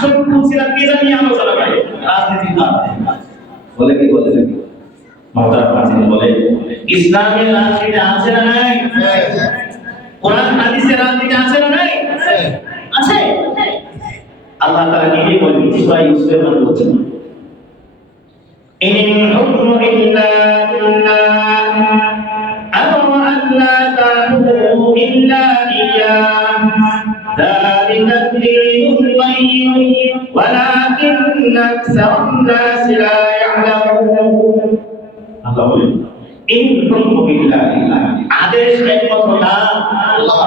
আসল কুলসিরা কে জানি আলোচনা করে রাজনীতির কারণে বলে কি বলে মহতারাম হাজির বলে ইসলামের রাজনীতি আছে না নাই কোরআন হাদিসের রাজনীতি আছে না নাই আছে আল্লাহ তাআলা নিজেই বলেন সূরা ইউসুফের মধ্যে বলেন ইন হুকমু ইল্লা লিল্লাহ আমরা আল্লা তা'বুদু ইল্লা ইয়্যাহ যালিকা ad-দীনুল কাইয়্যিম ওয়ালাকিন্না আকসারান নাস লা ইয়া'লামুন আল্লাহ বলেন ইন হুকমু ইল্লা লিল্লাহ আদেশ একমাত্র আল্লাহ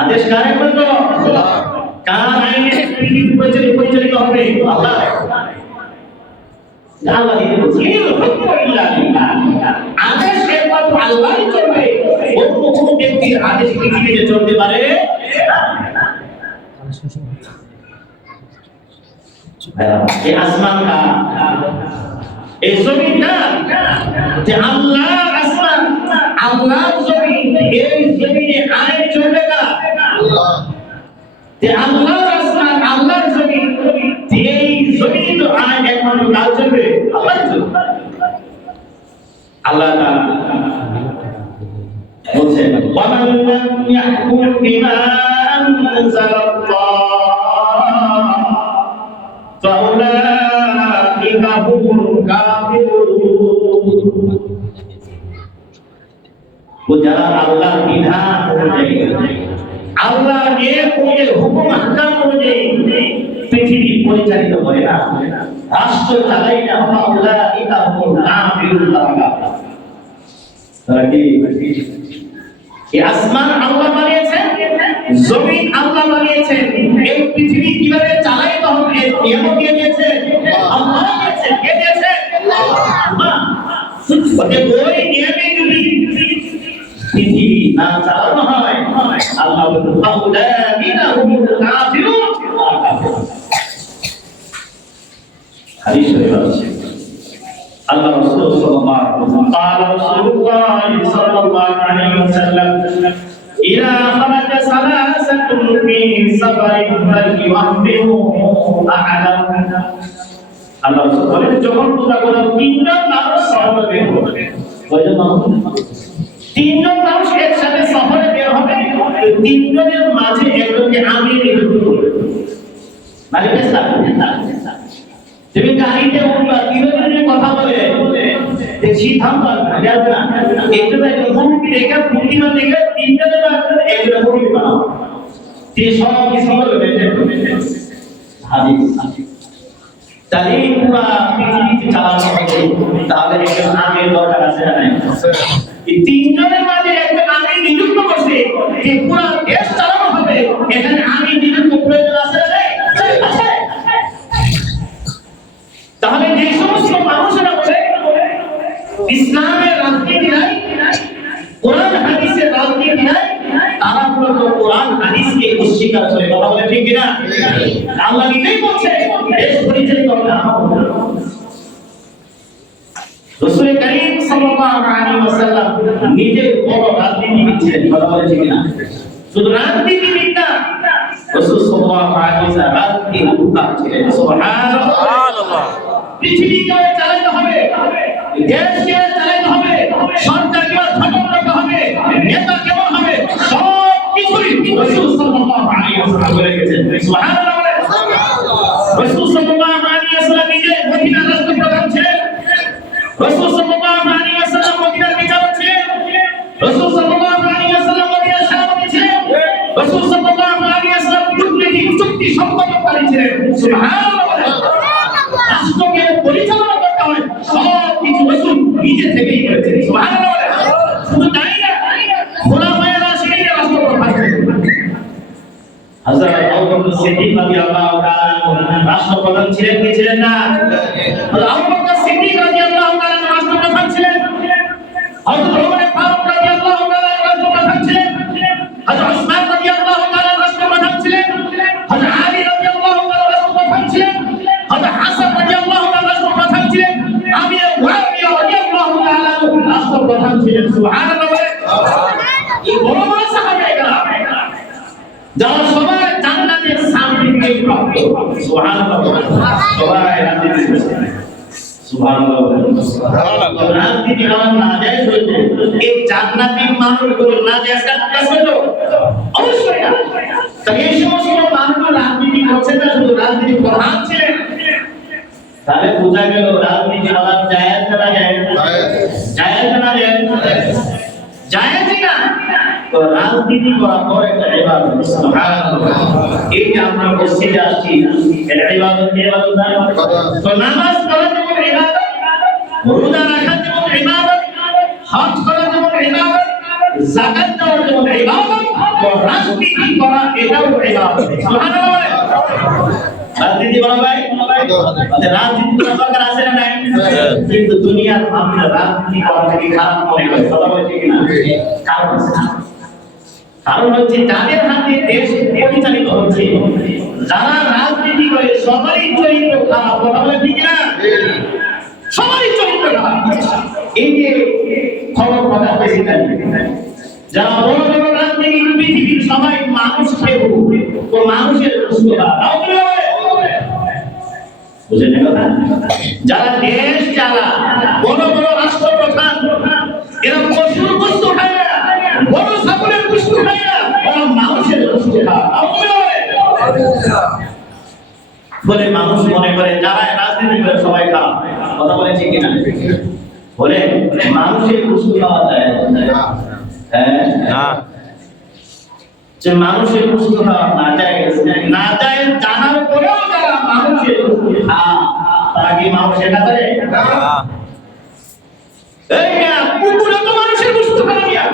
আদেশ কার একমাত্র আল্লাহ কার আইনে পৃথিবী পরিচালিত হবে আল্লাহ আল্লাহ দিতে বলছে আদেশ একমাত্র আল্লাহই চলবে অন্য কোনো ব্যক্তির আদেশ পৃথিবীতে চলতে পারে এই আসমান কা এই জমিন না যে আল্লাহ আসমান আল্লাহ জমিন এই জমিনে আইন চলবে না আল্লাহ যে আল্লাহ আসমান আল্লাহর জমিন এই জমিনে তো আইন একমাত্র কাজ চলবে আল্লাহ চলবে আল্লাহ তাআলা বলছেন ওয়ামান লাম ইয়াহকুম বিমা আনজালাল্লাহ ফাউলাইকা হুমুল কাফিরুন ও যারা আল্লাহর বিধান অনুযায়ী আল্লাহর নিয়মের হুকুম আহকাম অনুযায়ী পৃথিবী পরিচালিত করে না রাষ্ট্র চালায় না ফাউলাইকা হুমুল কাফিরুন তারা কি এই আসমান আল্লাহ বানিয়েছেন জমিন আল্লাহ বানিয়েছেন এই পৃথিবী কিভাবে চালাইতে হবে নিয়ম কে দিয়েছেন আল্লাহ দিয়েছেন কে দিয়েছেন আল্লাহ ওকে ওই নিয়মে যদি পৃথিবী না চালানো হয় আল্লাহ বলেন ফাউলাইকা হুমুল কাফিরুন হাদিস শরীফ আছে Allah Rasul sallallahu alaihi wasallam qala Rasulullah sallallahu alaihi wasallam ila kharaja salasatun fi safarin falyuhbiru ahadam Allah Rasul বলেন যখন তোমরা কোন তিনজন মানুষ সফরে বের হবে কয়জন মানুষ তিনজন মানুষ একসাথে সফরে বের হবে তিনজনের মাঝে একজনকে আমির নিযুক্ত করবে মানে পেশা তুমি গাড়িতে উঠবা তিনজনের কথা বলে যে সিদ্ধান্ত আসবে না একটু মুক্তি রেখে বুদ্ধিমান রেখে তিনজনের মাঝে একজন মুক্তি বানাও যে সব কিছু বলবে হাদিস তাহলে পুরো পৃথিবীতে চালানো হবে তাহলে একজন আমির দরকার আছে না এই তিনজনের মাঝে একজন আমির নিযুক্ত করছে যে পুরো দেশ চালানো হবে এখানে আমির নিযুক্ত প্রয়োজন আছে না আছে তাহলে যে সমস্ত মানুষেরা বলে ইসলামের রাজনীতি নাই কোরআন হাদিসের রাজনীতি নাই তারা মূলত কোরআন হাদিসকে অস্বীকার করে কথা বলে ঠিক কিনা আল্লাহ নিজেই বলছে দেশ পরিচালিত হবে রাসূল করিম সাল্লাল্লাহু আলাইহি ওয়াসাল্লাম নিজে বড় রাজনীতিবিদ ছিলেন কথা বলে ঠিক কিনা শুধু রাজনীতিবিদ না রাসূল সাল্লাল্লাহু আলাইহি ওয়াসাল্লাম রাজনীতির উদ্যোক্তা ছিলেন সুবহানাল্লাহ পৃথিবীকে চালাতে হবে দেশকে চালাতে হবে সরকারকে গঠন করতে হবে নেতা কেমন হবে সব কিছুই রাসূল সাল্লাল্লাহু আলাইহি ওয়াসাল্লাম বলে গেছেন সুবহানাল্লাহ রাসূল সাল্লাল্লাহু আলাইহি ওয়াসাল্লাম নিজে মদিনার রাষ্ট্রপ্রধান ছিলেন রাসূল সাল্লাল্লাহু আলাইহি ওয়াসাল্লাম মদিনার বিচারক ছিলেন রাসূল সাল্লাল্লাহু আলাইহি ওয়াসাল্লাম মদিনার সভাপতি ছিলেন রাসূল সাল্লাল্লাহু আলাইহি ওয়াসাল্লাম চুক্তি সম্পাদককারী ছিলেন সুবহানাল্লাহ রাষ্ট্রকে পরিচালনা করতে হয় সব কিছু রাসূল নিজে থেকেই করেছেন সুবহানাল্লাহ শুধু তাই না খোলাফায়ে রাশিদিন রাষ্ট্রপ্রধান ছিলেন হযরত আবু বকর সিদ্দিক রাদিয়াল্লাহু তাআলা রাষ্ট্রপ্রধান ছিলেন কি ছিলেন না হযরত আবু বকর সিদ্দিক রাদিয়াল্লাহু তাআলা রাষ্ট্রপ্রধান ছিলেন হযরত ওমর ফারুক রাদিয়াল্লাহু তাআলা রাষ্ট্রপ্রধান ছিলেন হযরত উসমান রাদিয়াল্লাহু তাআলা রাষ্ট্রপ্রধান ছিলেন হযরত আলী রাদিয়াল্লাহু তাআলা রাষ্ট্রপ্রধান ছিলেন হযরত হাসান রাদিয়াল্লাহু তাআলা রাষ্ট্রপ্রধান ছিলেন আমির মুআবিয়া রাদিয়াল্লাহু তাআলা রাষ্ট্রপ্রধান ছিলেন সুবহানাল্লাহ এই বড় বড় সাহাবায়ে কেরাম যারা সবাই জান্নাতের সামনে থেকে প্রাপ্ত। সুবহানাল্লাহ, সবাই রাজনীতি করছে। সুবহানাল্লাহ, রাজনীতি হওয়া নাজায়েজ হয়েছে। এই জান্নাতি মানুষগুলো নাজায়েজ কাজ করলো অবশ্যই না। তবে এই সমস্ত মানুষগুলো রাজনীতি করছে না, শুধু রাজনীতি প্রধান ছিলেন, তাহলে বোঝা গেল রাজনীতি হওয়া জায়েজ না জায়েজ? জায়েজ না জায়েজ? জায়েজই না। তো রাজনীতি করা বড় একটা ইবাদত। সুবহানাল্লাহ, এই যে আমরা মসজিদে আসছি এটা ইবাদত কি ইবাদত না? তো নামাজ পড়া যেমন ইবাদত, রোজা রাখা যেমন ইবাদত, হজ করা যেমন ইবাদত, যাকাত দেওয়া যেমন ইবাদত, তো রাজনীতি করা এটাও ইবাদত। সুবহানাল্লাহ। রাজনীতি করা ভাই, রাজনীতি করা দরকার আছে না নাই? কিন্তু দুনিয়ার মানুষ রাজনীতি করা থেকে খারাপ মনে করে, কথা বলছে কিনা? কারণ হচ্ছে যাদের হাতে দেশ পরিচালিত হচ্ছে, যারা রাজনীতি করে সবারই চরিত্র খারাপ, কথা বলে ঠিক না? সবারই চরিত্র খারাপ। এই যে খবর প্রকাশ পেয়েছে, যারা বড় বড় রাজনীতি পৃথিবীর সবাই মানুষ খেয়ে ও মানুষের বুঝলেন কথা? যারা দেশ চালা, বড় বড় রাষ্ট্রপ্রধান, এরা পশুর বস্তু খায় না, বড় ছাগলের বস্তু খায় না, ওরা মানুষের বস্তু খায়। বলে মানুষ মনে করে যারা রাজনীতি করে সবাই খারাপ, কথা বলেছে কিনা? বলে মানুষের বস্তু খাওয়া যায় না, যে মানুষের বস্তু খাওয়া না যায়, না যায় জানার পরেও যারা মানুষের বস্তু খায় তারা কি মানুষের কাছে? এই না, কুকুরও তো মানুষের বস্তু খায় না,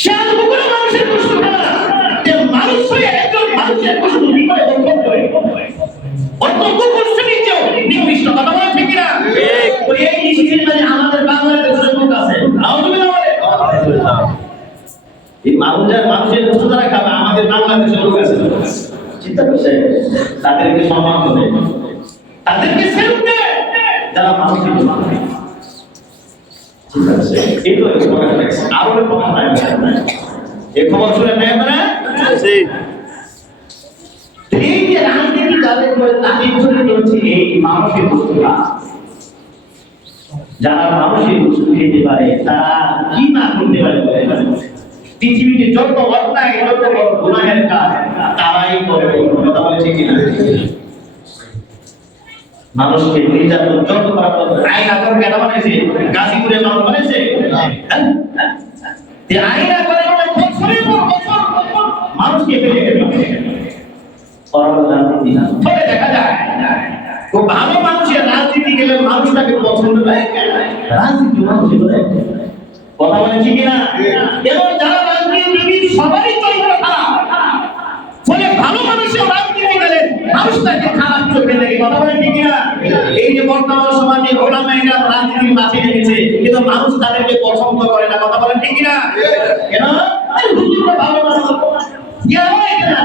শিয়াল কুকুরও মানুষের বস্তু খায় না, যে মানুষ হয়ে একজন মানুষের বস্তু কি করে দখল করে? অত কুকুর শ্রেণীতেও নিকৃষ্ট, কথা বলে ঠিক না? এই জিনিসের মানে আমাদের বাংলাদেশের লোক আছে, এই মানুষের বস্তু তারা খাবে, আমাদের বাংলাদেশের লোক আছে, চিন্তা করছে? তাদেরকে সম্মান করে, তাদেরকে সেলুট দেয় যারা মানুষের বস্তু খায়। চিন্তা করছে? এই তো আরো প্রমাণ নাই, এই খবর শুনে নেয় না? এই যে রাজনীতি যাদের করে তাদের চরিত্র হচ্ছে এই মানুষের বস্তু খায়। যারা মানুষের বস্তু খেতে পারে তারা কি না করতে পারে? পৃথিবীতে যত অন্যায়, যত বড় গুনাহের কাজ তারাই করে, কথা বলে ঠিক না? মানুষকে নির্যাতন যত করা, আইন আকার কেন বানাইছে? গাজীপুরে মানুষ বানাইছে, আইন আকারে বছরের পর বছর মানুষকে ফেলে গেছে। দেখা যায় খুব ভালো মানুষের রাজনীতি গেলে মানুষটাকে পছন্দ করে, রাজনীতি মানুষের কথা বলে ঠিক না? এবং যারা রাজনীতিবিদ সবারই চরিত্র খারাপ, ফলে ভালো মানুষের রাজনীতি গেলে মানুষটাকে খারাপ চোখে দেখে, কথা বলে ঠিক না? এই যে বর্তমান সমাজে ওলামায়েরা রাজনীতির মাঝে লেগেছে, কিন্তু মানুষ তাদেরকে পছন্দ করে না, কথা বলে ঠিক না? কেন? হুজুররা ভালো মানুষ, ওলামায়েরা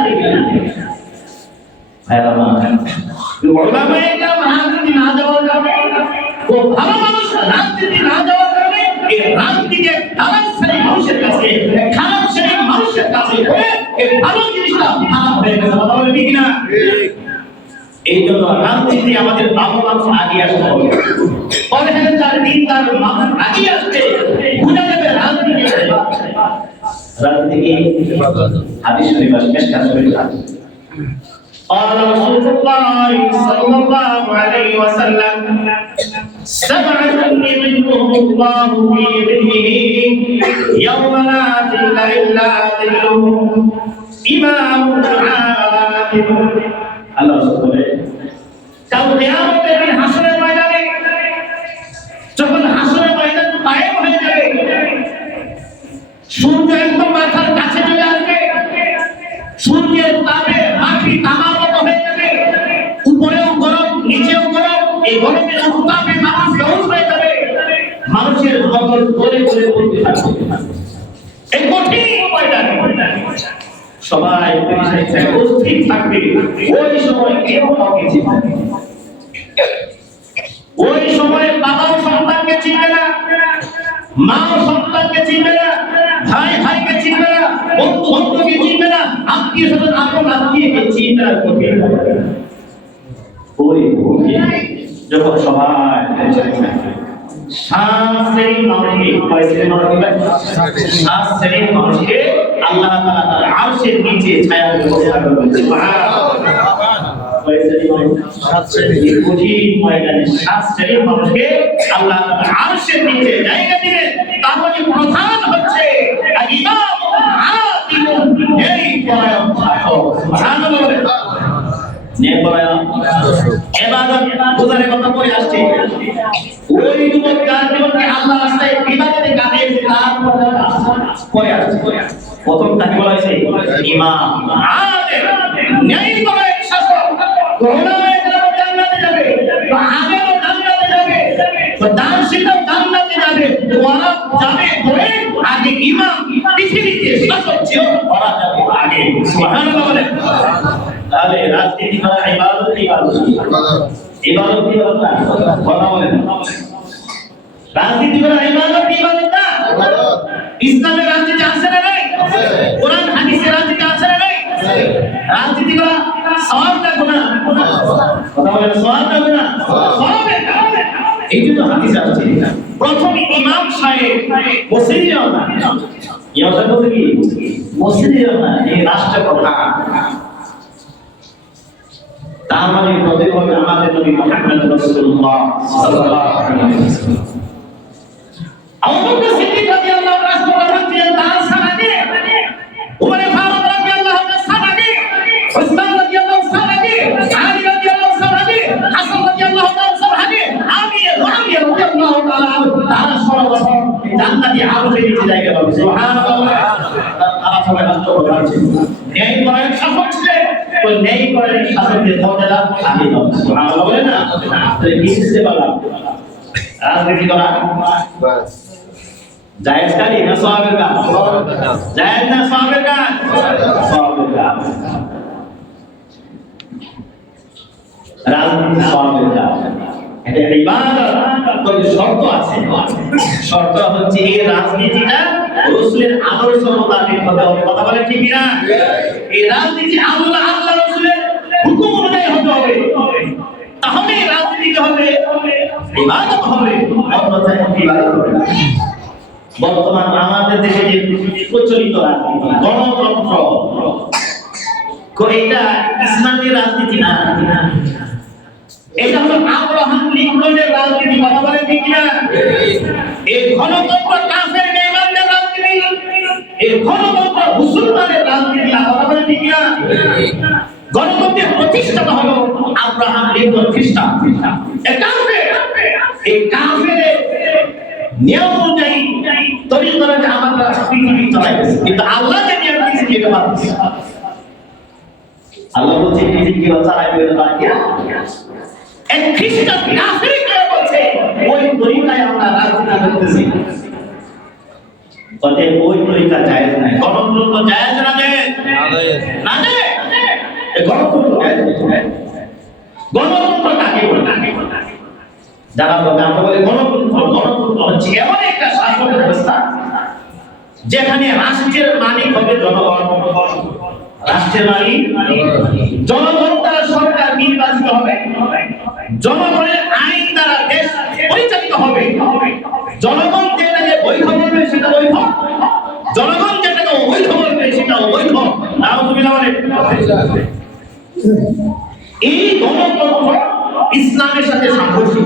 রাজনীতি না যাওয়ার কারণে, ও ভালো মানুষ রাজনীতি না যাওয়ার কারণে এই রাজনীতি খারাপ শ্রেণীর মানুষের কাছে, খারাপ শ্রেণীর মানুষের কাছে এই ভালো জিনিসটা খারাপ হয়ে গেছে, কথা বলে ঠিক না? এই জন্য রাজনীতি আমাদের ভালো মানুষ আগে আসতে হবে, পরহেজগার দিনদার মানুষ আগে আসতে বুঝা যাবে রাজনীতি। রাজনীতি হাদিস শরীফ মিশকাত শরীফ قال رسول الله صلى الله عليه وسلم سبعة يظلهم الله في ظله يوم لا ظل إلا ظله إمام عادل الله سبحانه কাল কিয়ামতের দিন হাসরের ময়দানে যখন হাসরের ময়দান কায়েম হয়ে যাবে, সূর্য একদম মাথার কাছে চলে আসবে, সূর্যের তাপে মাটি তামার মতো হয়ে যাবে, উপরেও গরম নিচেও গরম, এই গরমের উত্তাপে মানুষ বেহুশ হয়ে যাবে, মানুষের মগজ গলে গলে পড়তে থাকবে। এই কঠিন ময়দানে সবাই উপস্থিত থাকবে, ওই সময় কেউ কাউকে চিনবে না, ওই সময় বাবাও সন্তানকে চিনবে না, মাও সন্তানকে চিনবে না, ভাই ভাইকে চিনবে না, বন্ধু বন্ধুকে চিনবে না। আত্মীয়-স্বজন আপন আত্মীয়কে চিন্তা করবে ওই যখন সবাই সাত শ্রেণীর মানুষকে কয় শ্রেণীর মানুষকে সাত শ্রেণীর মানুষকে আল্লাহ তাআলা তার আরশের নিচে ছায়া ব্যবস্থা করবেন সুবহানাল্লাহ কয় শ্রেণীর মানুষ সাত শ্রেণীর কঠিন ময়দানে সাত শ্রেণীর মানুষকে আল্লাহ তাআলা আরশের নিচে জায়গা দিবেন তার মধ্যে প্রধান হচ্ছে ইমাম আতিম এই পরায়ণ থাকো সুবহানাল্লাহ ইবাদত গুজারে কথা পড়ে আসছে ওই যুবক যার জীবনকে আল্লাহ রাস্তায় ইবাদতে কাটিয়েছে তার পড়ে আসছে প্রথম তাকে বলা হয়েছে ইমাম আদিল ন্যায় পরায়ণ শাসক করুণাময় যারা জান্নাতে যাবে তো আগেও জান্নাতে যাবে তো দানশীলও জান্নাতে যাবে ওরা যাবে ধরে আগে ইমাম পৃথিবীতে শাসক ছিল ওরা যাবে আগে সুবহানাল্লাহ বলে তাহলে রাজনীতি করা ইবাদত না কথা বলেন রাজনীতি করা ইবাদত না ইসলামের রাজনীতি আছে না নাই কোরআন হাদিসের রাজনীতি আছে না নাই রাজনীতি করা সওয়াব না গুনাহ কথা বলেন সওয়াব না গুনাহ সওয়াবের কাজ এই জন্য হাদিস আছে প্রথম ইমাম সাহেব মসজিদেও না ইমাম সাহেব বলতে কি মসজিদেও না এই রাষ্ট্রপ্রধান তার মানে হতে হবে আমাদের নবী মুহাম্মদ রাসূলুল্লাহ সাল্লাল্লাহু আলাইহি ওয়াসাল্লাম আবু বকর সিদ্দিক রাদিয়াল্লাহু আনহু রাসূলুল্লাহ তার সাহাবী ওমর ফারুক রাদিয়াল্লাহু আনহু সাহাবী উসমান রাদিয়াল্লাহু সাহাবী আলী রাদিয়াল্লাহু সাহাবী হাসান রাদিয়াল্লাহু সাহাবী আলী রাদিয়াল্লাহু তাআলা তারা সর্বপ্রথম জান্নাতি আরশের নিচে জায়গা পাবে সুবহানাল্লাহ তারা সবাই রাষ্ট্রপ্রধান ছিলেন ন্যায় পরায়ণ শাসক ছিলেন তো ন্যায় পরায়ণ শাসকদের মর্যাদা আমি দাও সুবহানাল্লাহ বলে না তাহলে কি বুঝতে পারলাম রাজনীতি করা জায়েজ কাজ না সওয়াবের কাজ জায়েজ না সওয়াবের কাজ সওয়াবের কাজ রাজনীতি সওয়াবের কাজ এটা ইবাদত তবে শর্ত আছে শর্ত হচ্ছে এই রাজনীতিটা রাসূলের আদর্শ মোতাবেক হতে হবে কথা বলেন ঠিক না এই রাজনীতি আল্লাহ রাসূলের হুকুম অনুযায়ী হতে হবে তাহলে রাজনীতি হবে ইবাদত হবে অন্যথায় ইবাদত হবে না বর্তমান আমাদের দেশে যে প্রচলিত রাজনীতি গণতন্ত্র এটা ইসলামী রাজনীতি না এটা হলো আব্রাহাম লিঙ্কনের রাজনীতি কথা বলেন ঠিক না এই গণতন্ত্র কাফের বেঈমানদের রাজনীতি এই গণতন্ত্র মুসলমানের রাজনীতি কথা বলেন ঠিক না গণতন্ত্রের প্রতিষ্ঠাতা হলো আব্রাহাম লিঙ্কন খ্রিস্টান এই কাফের নিয়ম অনুযায়ী তৈরি করে যে আমরা পৃথিবী চালাইতেছি কিন্তু আল্লাহ যে নিয়ম দিয়েছে এটা মানছি আল্লাহ বলছে পৃথিবী কেউ চালাইবে না এক খ্রিস্টান কাফের কে বলছে ওই তরিকায় আমরা রাজনীতি করতেছি অতএব ওই তরিকা জায়েজ নাই গণতন্ত্র জায়েজ না জায়েজ না জায়েজ এই গণতন্ত্র জায়েজ গণতন্ত্র কাকে বলে যারা বলে গণতন্ত্র হচ্ছে এমন একটা শাসন ব্যবস্থা যেখানে রাষ্ট্রের মালিক হবে জনগণ রাষ্ট্রের মালিক জনগণ দ্বারা সরকার নির্বাচিত হবে জনগণের আইন দ্বারা দেশ পরিচালিত হবে জনগণ যেটাকে বৈধ বলবে সেটা বৈধ জনগণ যেটাকে অবৈধ বলবে সেটা অবৈধ নাউযুবিল্লাহ বলে এই গণতন্ত্র ইসলামের সাথে সাংঘর্ষিক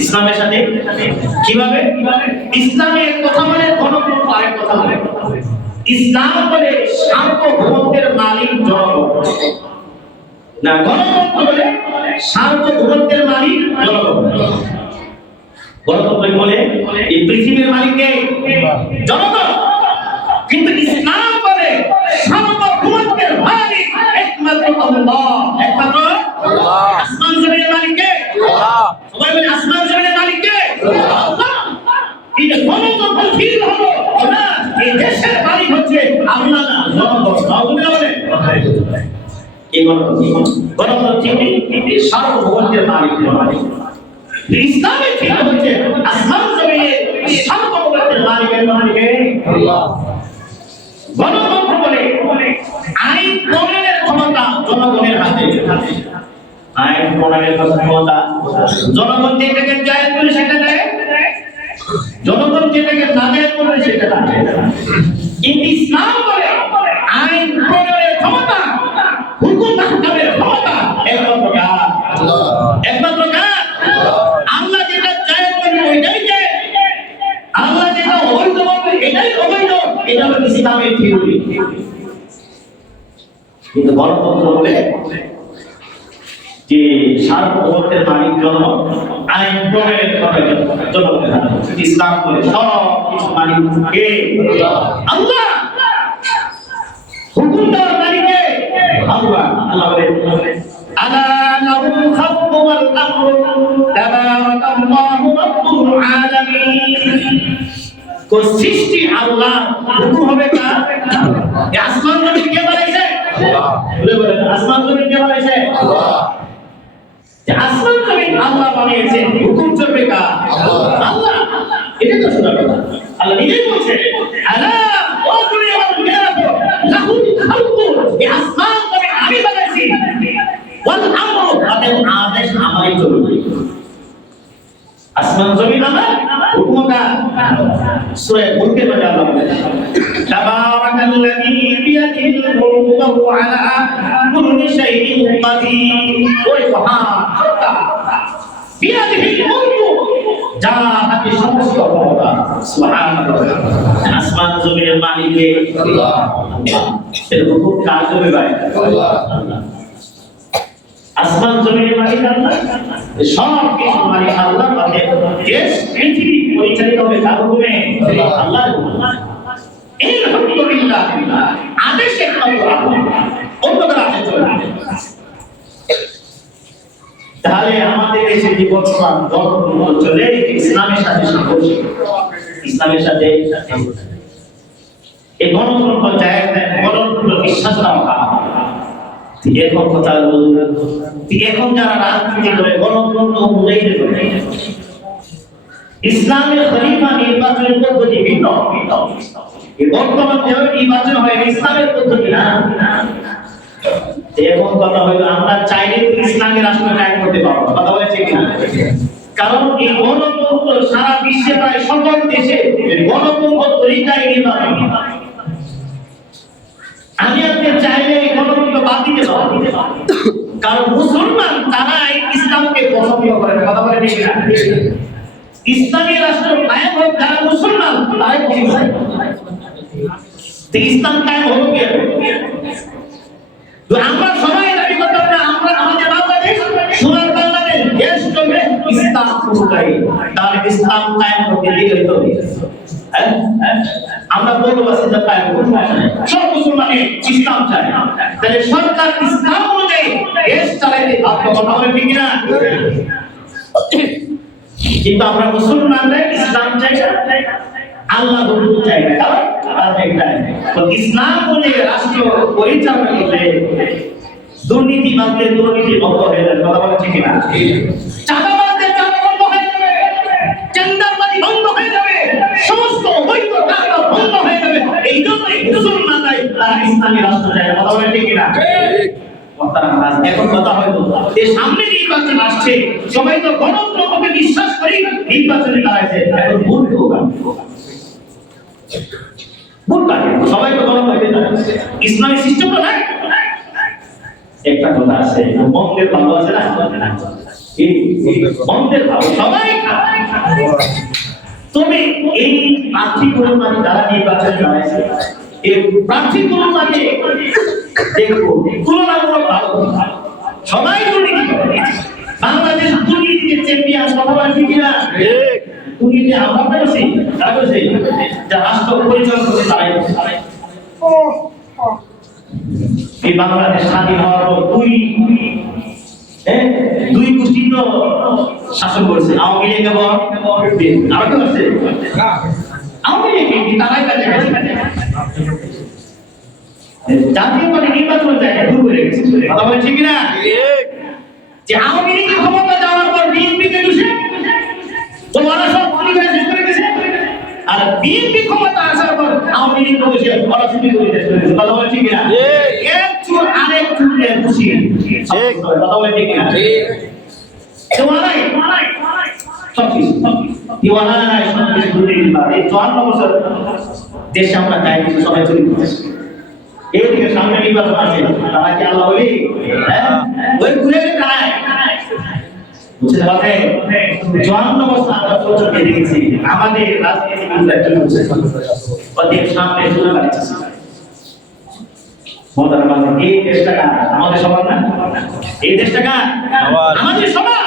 ইসলামের সাথে কিভাবে ইসলামের কথা বলে গণতন্ত্র আরেক কথা বলে ইসলাম বলে সার্বভৌমত্বের মালিক জনগণ না গণতন্ত্র বলে সার্বভৌমত্বের মালিক জনগণ গণতন্ত্র বলে এই পৃথিবীর মালিক কে জনগণ কিন্তু ইসলাম বলে সার্বভৌমত্বের মালিক একমাত্র আল্লাহ একমাত্র আল্লাহ আসমান জমিনের মালিক কে আল্লাহ সবাই বলে আসমান জমিনের মালিক কে আল্লাহ এই গণতন্ত্র ঠিক হলো না এই দেশের মালিক হচ্ছে আল্লাহ না জনগণ নাউযুবিল্লাহ বলে এই গণতন্ত্র ঠিক সার্বভৌমত্বের মালিক ইসলামের ঠিক হচ্ছে আসমান জমিনের সার্বভৌমত্বের মালিক কে আল্লাহ গণতন্ত্র বলে আইন প্রণয়নের ক্ষমতা জনগণের হাতে। আইন প্রণয়নের ক্ষমতা জনগণ যেটাকে জায়েজ করে সেটা দেয়, জনগণ যেটাকে নাজায়েজ করে সেটা দেয়। কিন্তু ইসলাম বলে আইন প্রণয়নের ক্ষমতা, হুকুম আহকামের ক্ষমতা একমাত্র কার? একমাত্র কার? আল্লাহ যেটা জায়েজ করবে ওইটাই জায়েজ, আল্লাহ যেটা অবৈধ বলবে এটাই অবৈধ। এটা হলো ইসলামের থিওরি। কিন্তু গণতন্ত্র বলে যে সার্বভৌমত্বের মালিক জনগণ, আইন প্রণয়নের ক্ষমতা জনগণের হাতে। ইসলাম বলে সব কিছু মালিক কে? আল্লাহ। হুকুম দেওয়ার মালিক কে? আল্লাহ। আল্লাহ বলে আলা লাহুল খালকু ওয়াল আমরু তাবারাকাল্লাহু রাব্বুল আলামিন। তো সৃষ্টি আল্লাহ, হুকুম হবে কার? এই আসমান জমিন কে বানাইছে? আল্লাহ। বলে বলেন আসমান জমিন কে বানাইছে? আল্লাহ। যে আসমান জমিন আল্লাহ বানিয়েছে, হুকুম চলবে কার? আল্লাহ। এটা তো শোনা কথা। আল্লাহ নিজেই বলছে আলা ও দুনিয়া কে রাখো লাহুল খালকু, এই আসমান জমিন আমি বানাইছি, ওয়াল আমরু তাদের আদেশ আমারই চলবে। আসমান জমিন আমার, হুকুম কার? সূরা মুলকের মধ্যে আল্লাহ বলেন তাবারাকাল্লাযী বিয়াদিহিল মুলকু ওয়া হুয়া আলা কুল্লি শাইইন কাদির। ওই মহান সত্তা বিয়াদিহিল মুলকু, যার হাতে সমস্ত ক্ষমতা। সুবহানাল্লাহ। আসমান জমিনের মালিক কে? আল্লাহ। এর হুকুম কার চলবে ভাই? আল্লাহ। আসমান জমিনের মালিক আল্লাহ, সব কিছু মালিক আল্লাহ। দেশ পৃথিবী পরিচালিত হবে কার হুকুমে? আল্লাহর হুকুমে। আলহামদুলিল্লাহ, আদেশে আল্লাহ, অন্য কারো আদেশ চলে না। তাহলে আমাদের দেশে যে বর্তমান গণতন্ত্র চলে, ইসলামের সাথে সংঘর্ষ, ইসলামের সাথে এই গণতন্ত্র জায়েজ নেই, গণতন্ত্র বিশ্বাস করা। এখন কথা এখন যারা রাজনীতি করে গণতন্ত্র অনুযায়ী করে, ইসলামের খলিফা নির্বাচনের পদ্ধতি ভিন্ন। বর্তমান যেভাবে নির্বাচন হয় ইসলামের পদ্ধতি না। এখন কথা হইলো আমরা চাইলে তো ইসলামের রাষ্ট্র কায়েম করতে পারবো, কথা বলে ঠিক না? কারণ এই গণতন্ত্র সারা বিশ্বে প্রায় সকল দেশে গণতন্ত্র তরিকায় নির্বাচন। আমি আপনি চাইলে গণতন্ত্র বাদ দিতে পারবো, কারণ মুসলমান তারাই ইসলামকে পছন্দ করে, কথা বলে ঠিক না? ইসলামী রাষ্ট্র কায়েম হোক যারা মুসলমান তারাই পছন্দ করে। ইসলাম কায়েম হলো কি? আমরা সবাই দাবি করতাম না আমরা আমাদের বাংলাদেশ সোনার বাংলাদেশ দেশ চলবে ইসলাম অনুযায়ী, তাহলে ইসলাম কায়েম করতে দিতে হতো। আমরা বলবো বাসিন্দা কায়েম করব, সব মুসলমানে ইসলাম চায়, তাহলে সরকার ইসলাম অনুযায়ী দেশ চালাইতে বাধ্য, কথা বলে ঠিক না? কিন্তু আমরা মুসলমানরা ইসলাম চাই না, আল্লাহ হুকুম চাই না, কারণ তো ইসলাম অনুযায়ী রাষ্ট্র পরিচালনা করলে দুর্নীতিবাদদের দুর্নীতি বন্ধ হয়ে যাবে, কথা বলে ঠিক না? চাঁদাবাজদের চাঁদা বন্ধ হয়ে যাবে, চাঁদাবাজি বন্ধ হয়ে যাবে, সমস্ত অবৈধ কাজ বন্ধ হয়ে যাবে। এই জন্যই মুসলমানরা তারা ইসলামী রাষ্ট্র চায়, কথা বলে ঠিক না? এখন কথা হয়তো যে সামনে নির্বাচন আসছে, সবাই তো গণতন্ত্রকে বিশ্বাস করি, নির্বাচনে দাঁড়াইছে, এখন ভোট দেবো, ভোট কাটে, সবাই তো গণতন্ত্রে দাঁড়াচ্ছে, ইসলামী সিস্টেম তো নাই। একটা কথা আছে, মন্দের ভালো আছে না, মন্দের ভালো সবাই খায়। তবে এই প্রার্থীগুলো মানে যারা নির্বাচনে দাঁড়াইছে, এই প্রার্থীগুলো মানে দেখবো তুলনামূলক ভালো, সবাই দুর্নীতি করে। বাংলাদেশ দুর্নীতিতে চ্যাম্পিয়ন, কথা বলে ঠিক না? দুর্নীতি আমরা পেয়েছি, যা রাষ্ট্র পরিচালনা করতে দাঁড়াই। এই বাংলাদেশ স্বাধীন হওয়ার পর দুই গোষ্ঠী তো শাসন করছে, আওয়ামী লীগ এবং আরো কি করছে? আওয়ামী লীগ তারাই কাজে জাতীয় পার্টি নির্বাচন জায়গায় দূর করে গেছে, কথা বলে ঠিক না? যে আওয়ামী লীগের ক্ষমতা যাওয়ার পর বিএনপিকে দিছে, তো ওরা সব পানি করে শেষ করে গেছে। আর বিএনপি ক্ষমতা আসার পর আওয়ামী লীগ বসে পড়াশুনি করে কথা বলে ঠিক না এক চুল আরেক চুলে খুশি কথা বলে ঠিক না তোমারাই সবকিছু দিওয়ানায় সবকিছু ঘুরে দিবা এই 54 বছর দেশে আমরা যাই সবাই চলে গেছে এইদিকে সামনে নির্বাচন আছে তারা কি আল্লাহ বলি ওই ঘুরে যায় বুঝতে পারছেন 54 বছর আমরা চোখে দেখেছি আমাদের রাজনীতি কি হচ্ছে ওদের সামনে শুরু করেছে মজার কথা এই দেশটা আমাদের সবার না এই দেশটা আমাদের সবার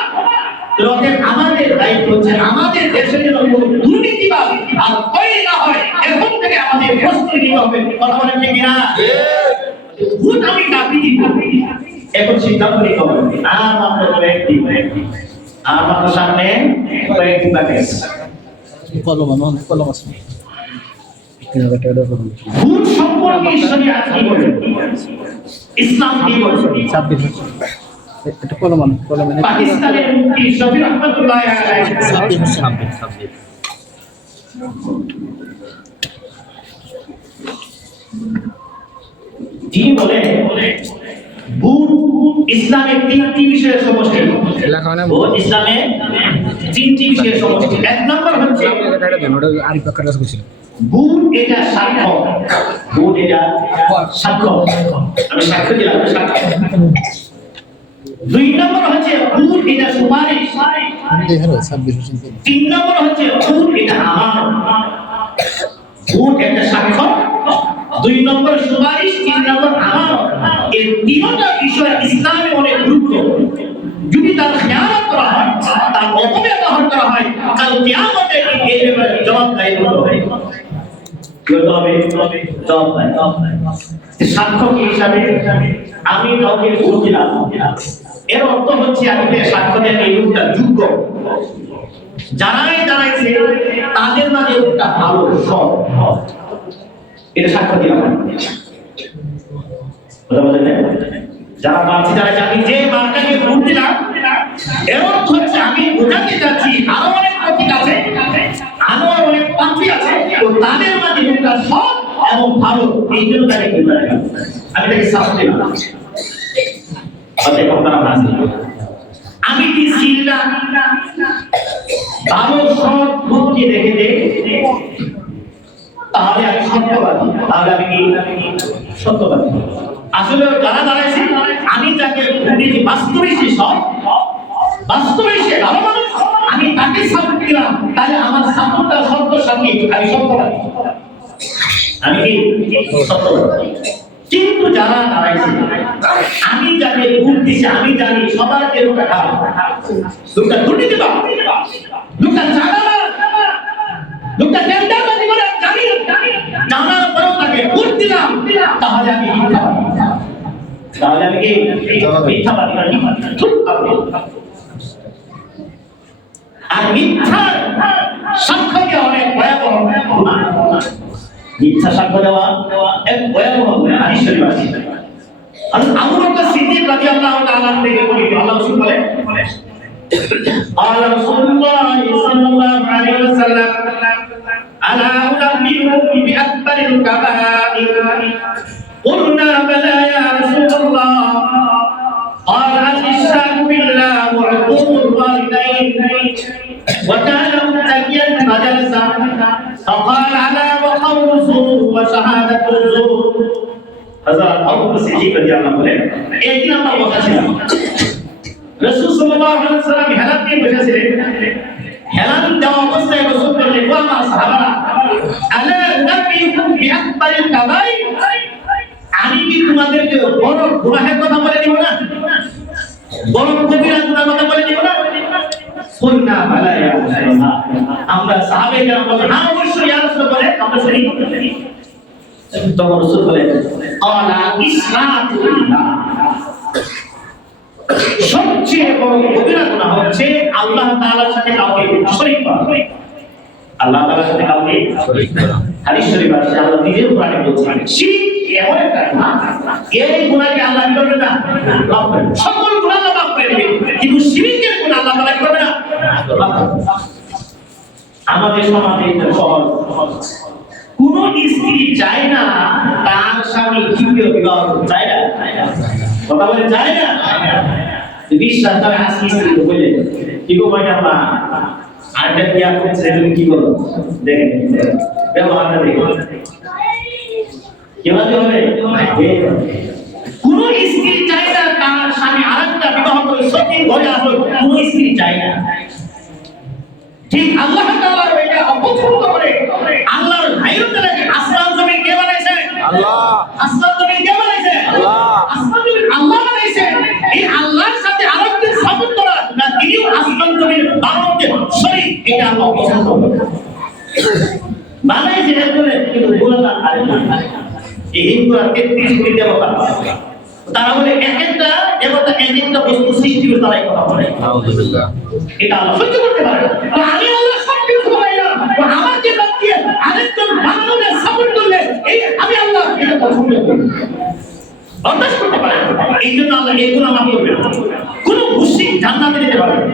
আমাদের দায়িত্ব হচ্ছে আমাদের দেশের জন্য কোনো দুর্নীতিবাদ আর তৈরি না হয় এখন থেকে আমাদের প্রস্তুতি নিতে হবে কথা বলেন ঠিক না ভোট আমি কাটি দিব এখন সিদ্ধান্ত নিতে হবে আর মাত্র কয়েকদিন আর মাত্র সামনে কয়েকদিন বাকি আছে কলম আছে ভোট সম্পর্কে শরীয়ত কি বলে ইসলাম কি বলে 26 এটা কলম পাকিস্তানের মুফতি শফি রহমাতুল্লাহ আলাইহি 26 জি বলে ভোট ইসলামের তিনটি বিষয়ের সমষ্টি ভোট ইসলামে তিনটি বিষয়ের সমষ্টি এক নম্বর হচ্ছে ভোট এটা সাক্ষ্য ভোট এটা সাক্ষ্য আমি সাক্ষ্য দিলাম সাক্ষ্য দুই নম্বর হচ্ছে ভোট এটা সুপারিশ তিন নম্বর হচ্ছে ভোট এটা আমানত ভোট একটা সাক্ষ্য দুই নম্বর সুপারিশ তিন নম্বর আমানত এই তিনটা বিষয় ইসলামে অনেক গুরুত্ব যদি তার খেয়ালত করা হয় তার অপব্যবহার করা হয় কাল কিয়ামতে এই ব্যাপারে জবাবদারি করতে হবে সাক্ষ্য হিসাবে আমি কাউকে ভোট দিলাম এর অর্থ হচ্ছে আমি সাক্ষ্য দেন এই লোকটা যোগ্য যারাই দাঁড়াইছে তাদের মাঝে একটা ভালো সৎ এটা সাক্ষ্য দিলাম যারা প্রার্থী যারা জানি যে মার্কাকে ভোট দিলাম এর অর্থ হচ্ছে আমি বোঝাতে চাচ্ছি আরো অনেক প্রতীক আছে আরো অনেক প্রার্থী আছে তো তাদের মাঝে একটা সৎ এবং ভালো এই জন্য তাকে আমি তাকে সাপোর্ট দিলাম আমি কি সিলটা ভালো সৎ ভোটকে দেখে দে তাহলে আমি সত্যবাদী তাহলে আমি কি সত্যবাদী আসলে যারা দাঁড়াইছে আমি তাকে বাস্তবেই সে সৎ বাস্তবেই সে ভালো মানুষ আমি তাকে সাপোর্ট দিলাম তাহলে আমার সাপোর্টটা সত্যর সাথে আমি সত্যবাদী আমি কি সত্যবাদী কিন্তু যারা দাঁড়াইছে আমি যাকে ভোট দিছি আমি জানি সবাইকে লোকটা খারাপ লোকটা দুর্নীতি বা লোকটা চাঁদাবাজ লোকটা টেন্ডারবাজি করে জানি জানার পরেও তাকে ভোট দিলাম তাহলে আমি মিথ্যাবাদী তাহলে আমি কি মিথ্যাবাদী না ঠিক আছে আর মিথ্যা সাক্ষ্যকে অনেক ভয়াবহ মিথ্যা সাক্ষ্য দেওয়া এক ভয়াবহ হাদিস শরীফ আছে আবু বকর সিদ্দিক রাদিয়াল্লাহু তাআলা থেকে বলি আল্লাহ রাসূল বলে قال رسول الله صلى الله عليه وسلم الا انبئكم باكبر الكبائر قلنا بلى يا رسول الله قال الاشراك بالله وعقوق الوالدين وكان متكئا فجلس فقال الا وقول الزور وشهاده الزور حضرت ابو بكر الصديق رضي الله عنه বলেন একদিন আমরা বসেছিলাম রাসূল সাল্লাল্লাহু আলাইহি ওয়াসাল্লাম হেলান দিয়ে বসেছিলেন হেলান দেওয়া অবস্থায় রাসূল বললেন ওয়া আমার সাহাবারা আলা উনাবিকুম বিআকবারিল কাবাইর আমি কি তোমাদেরকে বড় গুনাহের কথা বলে দিব না বড় কবিরা গুনাহের কথা বলে দিব না কুলনা বালা ইয়া রাসূলুল্লাহ আমরা সাহাবায়ে কেরাম বলেন হ্যাঁ অবশ্যই ইয়া রাসূল বলে আমরা শুনি তখন রাসূল বলেন আলা ইসরাকু বিল্লাহ সবচেয়ে বড় কবিরা গুনাহ হচ্ছে আল্লাহ তাআলার সাথে কাউকে শরীক করা আল্লাহ তাআলার সাথে কাউকে শরীক করা হাদিস শরীফ আছে আল্লাহ নিজের কোরআনে বলেছেন শিরক এমন একটা গুনাহ এই গুনাহকে আল্লাহ কি করবে না মাফ করবে সকল গুনাহ আল্লাহ মাফ করে দিবে কিন্তু শিরকের গুনাহ আল্লাহ মাফ করবে না আমাদের সমাজে এটা সহজ কোন স্ত্রী চায় না তার স্বামী দ্বিতীয় বিবাহ করতে, চায় না? কথা বলে চায় না? বিশ্বাস করে আজকে স্ত্রী বলে কি গো ভাই আমরা আড্ডা দিয়া করছে, তুমি কি করো দেখেন ব্যবহারটা দেখো কিভাবে হবে। কোন স্ত্রী চায় না তার স্বামী আরেকটা বিবাহ করে সত্যি ঘরে আসুক, কোন স্ত্রী চায় না। ঠিক আল্লাহ তাআলা এটা অপছন্দ করে। আল্লাহর গায়রতটাকে আসমান জমিন কে বানাইছে? আল্লাহ। আসমান জমিন কে বানাইছে? আল্লাহ। আসমান জমিন আল্লাহ বানাইছে। এই আল্লাহর সাথে আরেকটা সাবত করা না, তিনিও আসমান জমিন বানাতে শরীক, এটা আল্লাহ অপছন্দ করে। বানাইছে এরপরে কিন্তু বলা আর না। এই হিন্দুরা 33 কোটি দেবতা, তারা বলে এক একটা দেবতা এক একটা বস্তু সৃষ্টি করে তারাই কথা বলে। আলহামদুলিল্লাহ, এটা আল্লাহ সহ্য করতে পারে না। আমি আল্লাহ সব কিছু পাই না, আমাকে বাদ দিয়ে আরেকজন বানানোর সাপোর্ট করলে এই আমি আল্লাহ এটা পছন্দ করি না, বরদাস্ত করতে পারে না। এই জন্য আল্লাহ এগুলো মাফ করবে না। কোন মুশরিক জান্নাতে যেতে পারবে না,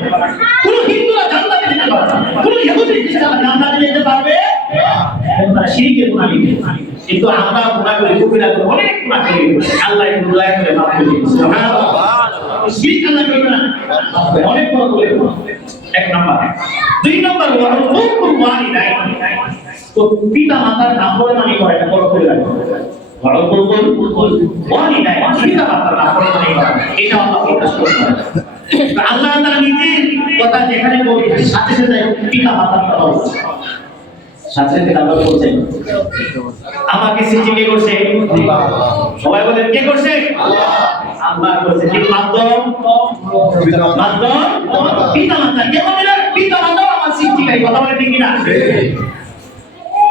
কোন হিন্দুরা জান্নাতে যেতে পারবে না, কোন ইহুদি খ্রিস্টান জান্নাতে যেতে পারবে না, তারা শিরকের গুনাহ করে। কিন্তু আমরা গুনাহ করি, কবিরা করে অনেক গুনাহ করি, আল্লাহ একটু দয়া করে মাফ করে দিন। সুবহানাল্লাহ, শিরক আল্লাহ করবে না, অনেক বড় করে। এক নাম্বার। দুই নাম্বার হলো হুকুম ওয়ালিদাইন, তো পিতা মাতার নাফরমানি করে এটা বড় করে রাখো। বড় হুকুম ওয়ালিদাইন, পিতা মাতার নাফরমানি করে এটা আল্লাহ প্রকাশ করবে না। আল্লাহ তাআলা নিজের কথা যেখানে বলবে সাথে সাথে পিতা মাতার কথা বলছে, সাথে সাথে আল্লাহ বলছেন আমাকে সৃষ্টি কে করছে? আল্লাহ। সবাই বলেন কে করছে? আল্লাহ। আল্লাহ করছে। কি মাধ্যম? মাধ্যম পিতা মাতা। কে বলে পিতা মাতা আমার সৃষ্টিকারী? কথা বলে ঠিক না?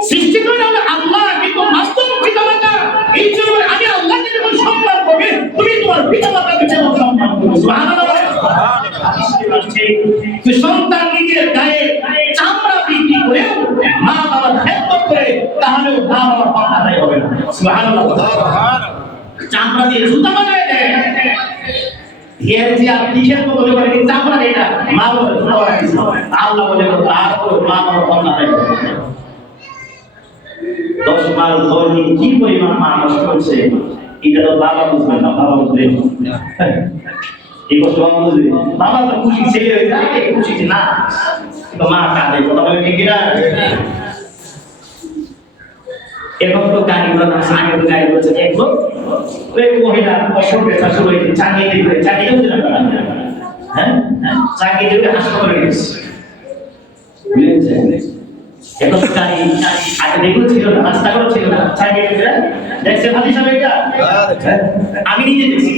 সৃষ্টি করে আল্লাহ, কিন্তু মাধ্যম পিতা মাতা। এই জন্য আমি আল্লাহকে যখন সম্মান করবে, তুমি তোমার পিতা মাতাকে যেমন সম্মান করবে। সুবহানাল্লাহ। সন্তান নিজের গায়ে চামড়া বিক্রি করে মা বাবার খেদমত করে, তাহলে মা বাবার হক আদায় হবে না। সুবহানাল্লাহ। চামড়া দিয়ে জুতা বানায় দেয়, এর যে আপনি খেদমত বলে বলে চামড়া দেয় না, মা বাবার জুতা বানায় দিচ্ছে। আল্লাহ বলে তারপর মা বাবার হক আদায় হবে না। 10 মাস ধরে কি পরিমাণ মা নষ্ট করছে, এটা তো বাবা বুঝবে না, বাবা বুঝবে এই কষ্ট বাবা বুঝবে। বাবা তো খুশি ছেলে হয়ে যায়, খুশি না, কিন্তু মা কাঁদে। কথা বলে ঠিক না? এখন তো গাড়িগুলো না, আগে তো গাড়ি বলছে এখন ওই মহিলা অসুখ ব্যথা শুরু হয়েছে, চাকরি দিবে, চাকরি দিতে না, হ্যাঁ চাকরি দিবে হাসপাতালে গেছে, বুঝলেন? এখন তো গাড়ি আগে যেগুলো ছিল না, রাস্তাগুলো ছিল না, চাকরি দিবে দেখছে ভালো হিসাবে এটা আমি নিজে দেখছি।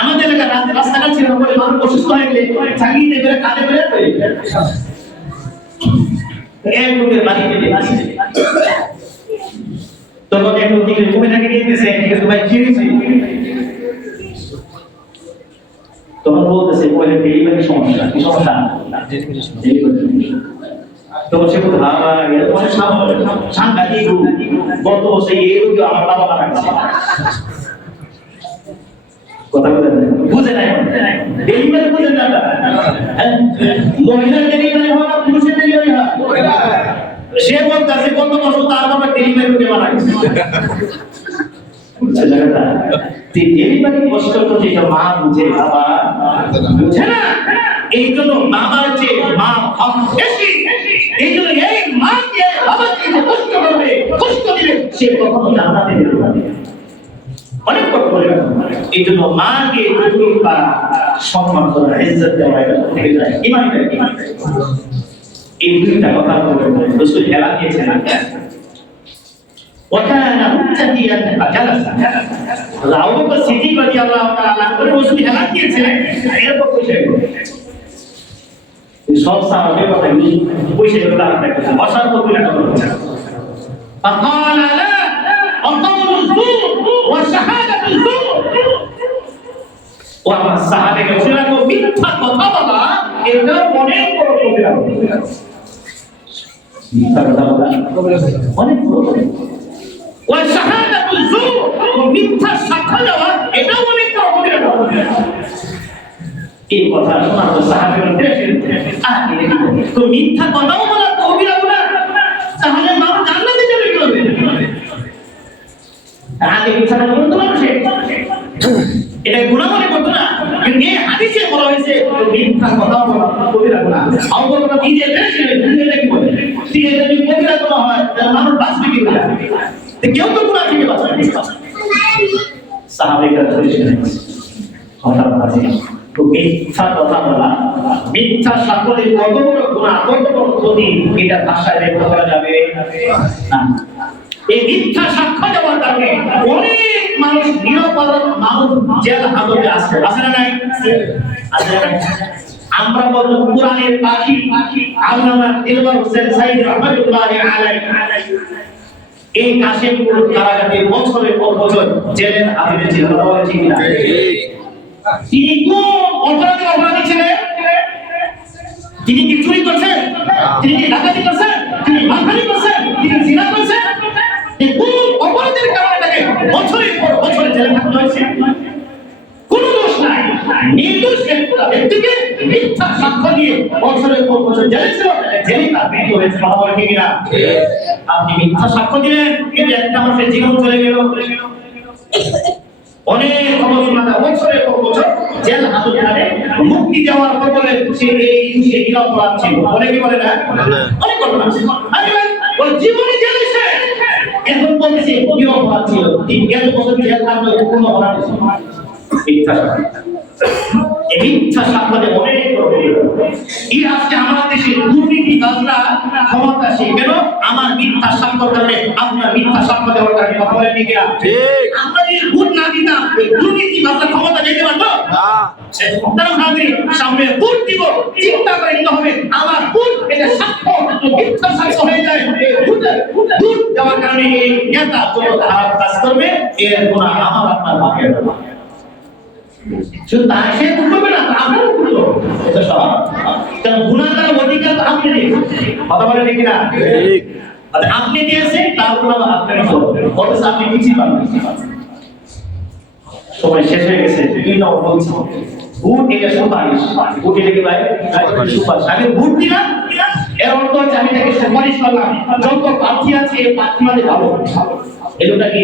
আমাদের এলাকার রাস্তাঘাট ছিল না বলে মানুষ অসুস্থ হয়ে গেলে চাকরি দেবে কাঁধে করে এক লোকের বাড়িতে দেখছি, তখন এক লোক মহিলাকে নিয়ে গেছে, ভাই কি হয়েছে? তখন বলতেছে মহিলা ডেলিভারি সমস্যা। কি সমস্যা? তখন সে বলতে সাংঘাতিক গত বছর এই রোগী আমার বাবা লাগাচ্ছে। কথা বুঝে নাই, ডেলিভারি বুঝে না, মহিলার ডেলিভারি হয় না পুরুষের ডেলিভারি হয়। সে বলতেছে কত বছর তার বাবা ডেলিভারি রোগী বানাচ্ছে। ডেলিভারি কষ্ট তো যেটা মা বুঝে, বাবা বুঝে না। এই জন্য বাবার চেয়ে মা হক বেশি। এই জন্য এই মাকে বাবাকে কষ্ট করবে, কষ্ট দিলে সে কখনো জান্নাতে যেতে পারবে না, অনেক কষ্ট করে। এই জন্য মাকে যতটুকু পারা সম্মান করা, ইজ্জত দেওয়া, এটা থেকে যায় ইমান। এই দুইটা কথা রাসূল হেলা দিয়েছেন। وكان متكئا فجلس আবু বকর সিদ্দিক রাদিয়াল্লাহু তাআলা করে রাসূল হেলা দিয়েছিলেন, এরকম বসে সব সাহাবে কথা বসে দাঁড়াতে বসার পর তুলে কথা فقال لا القول الزور وشهادة الزور। ও আমার সাহাবেকে বলে রাখো, মিথ্যা কথা বলা এটা অনেক বড় কবিরা, মিথ্যা কথা বলা অনেক বড়। وشهادة الزور মিথ্যা সাক্ষ্য দেওয়া এটাও অনেক বড় কবিরা। এই কথা শোনা তো সাহাবীরা দেখেন, তো মিথ্যা কথাও বলা কবিরা গুনাহ, তাহলে মানুষ জান্নাতে যাবে কিভাবে? আগে মিথ্যাটা বলতো না সে, এটা গুনাহ মনে করতো না, কিন্তু এই হাদিসে বলা হয়েছে মিথ্যা কথা বলা কবিরা গুনাহ। আল্লাহ কথা নিজে নিজে কি বলে, ঠিক আছে, যদি কবিরা গুনাহ হয় তাহলে মানুষ বাঁচবে কি করে? তো কেউ তো গুনাহ থেকে বাঁচবে না। সাহাবায়ে কেরাম কথা বলে তো মিথ্যা কথা বলা, মিথ্যা সাক্ষরের কত বড় গুনাহ, কত বড় ক্ষতি, এটা ভাষায় ব্যক্ত করা যাবে না। এই মিথ্যা সাক্ষ্য দেওয়ার কারণে অনেক মানুষ, নিরপরাধ মানুষ জেল হাজতে আছে, আছে না নাই? আছে না নাই? আমরা বলতে কোরআনের পাখি আল্লামা দিলওয়ার হোসেন সাইদ রাহমাতুল্লাহি আলাইহি এই কাশিমপুর কারাগারে বছরের পর বছর জেলের হাজতে ছিল, ঠিক না? তিনি কোন অপরাধী ছিলেন? তিনি কি চুরি করছেন? তিনি কি ডাকাতি করছেন? তিনি মানহানি করছেন? তিনি জিনা করছেন? এই কোন অপরাধের কারণে তাকে বছরের পর বছর জেলে থাকতে হয়েছে? কোনো দোষ নাই, নির্দোষ ব্যক্তিকে মিথ্যা সাক্ষ্য দিয়ে বছরের পর বছর জেলে ছিল, জেলে তার মৃত্যু হয়েছে। কথা বলে ঠিক না? আপনি মিথ্যা সাক্ষ্য দিলেন, কিন্তু একটা মানুষের জীবন চলে গেল। অনেক বছরের পর বছর জেল হাজতে থাকে, মুক্তি দেওয়ার পর বলে সে এই নিরপরাধ ছিল, বলে কি বলে না? অনেক ঘটনা ওই জীবনে জেলে সে এখন বলছে নিরপরাধ ছিল, এত বছর জেল থাকলে কোনো অপরাধ ছিল না। মিথ্যা সাক্ষ্যে অনেক এই আজকে আমাদের দেশে দুর্নীতিবাজরা ক্ষমতাসীন কেন? আমার মিথ্যা সাক্ষ্যের কারণে, আপনার মিথ্যা সাক্ষ্য দেওয়ার কারণে। কথা বলেন ঠিক না? আমরা যদি ভোট না দিতাম দুর্নীতিবাজরা ক্ষমতা যেতে পারতো না। সামনে ভোট দিব, চিন্তা করে নিতে হবে আমার ভোট এটা সাক্ষ্য মিথ্যা সাক্ষ্য হয়ে যায়, ভোট দেওয়ার কারণে এই নেতা যত খারাপ কাজ করবে এর গুনাহ আমার আপনার বাপের। শুধু তার সে করবে না, আপনারও করতো, এটা সব। কারণ গুনাহগার অধিকার আপনি দিয়েছেন, কথা বলেন ঠিক না? আপনি দিয়েছেন, তার গুনাহ আপনার করবে, অথচ আপনি কিছুই পাবেন না। সময় শেষ হয়ে গেছে, দুই নম্বর বলছি ভোট এটা সুপারিশ। ভোট এটা কি ভাই? সুপারিশ। আমি ভোট দিলাম, এর অর্থ হচ্ছে আমি তাকে সুপারিশ করলাম, যত প্রার্থী আছে এই প্রার্থী মানে ভালো, এটা কি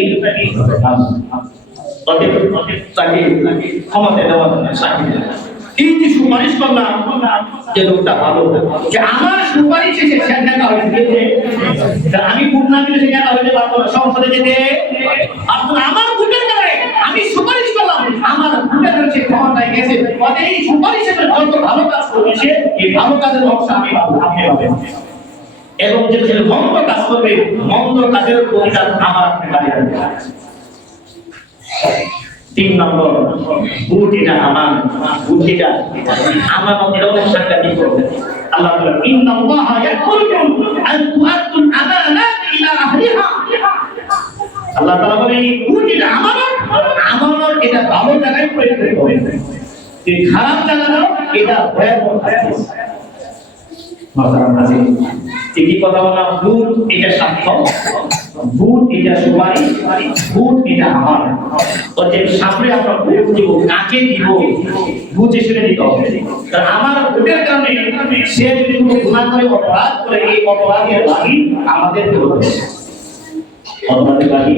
তাকে ক্ষমতা দেওয়া এই যে সুপারিশ করলাম যে লোকটা ভালো, যে আমার সুপারিশ এসে সে নেতা হয়েছে, আমি ভোট না দিলে সে নেতা হইতে পারবো না, সংসদে যেতে পারবো না। আমার ভোটের কারণে আমি সুপারিশ করলাম, আমার ভোটের কারণে সে ক্ষমতায় গেছে, এই সুপারিশের যত ভালো কাজ করেছে এই ভালো কাজের অংশ আমি পাবো, আপনি পাবেন। এবং যে ছেলে মন্দ কাজ করবে, মন্দ কাজের প্রতিদান আমার আপনি বাড়ি আসবে। 3 নম্বর ভোট এটা আমার, ভোট এটা আমার এরকম সাংঘাতিক করবে। আল্লাহ বলেন ইন্নাল্লাহা ইয়াকুলুকুম আন তুআদ্দুল আমানাতি ইলা আহলিহা। আল্লাহ তাআলা বলেন ভোট এটা আমানত, আমানত এটা ভালো জায়গায় প্রয়োগ করতে হবে, যে খারাপ জায়গা এটা ভয়াবহ আছে। মাসালাম আছে কি কথা বলা, ভোট এটা সাক্ষ্য, ভোট এটা সুপারিশ, ভোট এটা আমার। অতএব সামনে আমরা ভোট দিব, কাকে দিব বুঝে শুনে দিতে হবে। কারণ আমার ভোটের কারণে সে যদি কোনো গুনাহ করে, অপরাধ করে, এই অপরাধের দাবি আমাদের করতে হবে, অপরাধের দাবি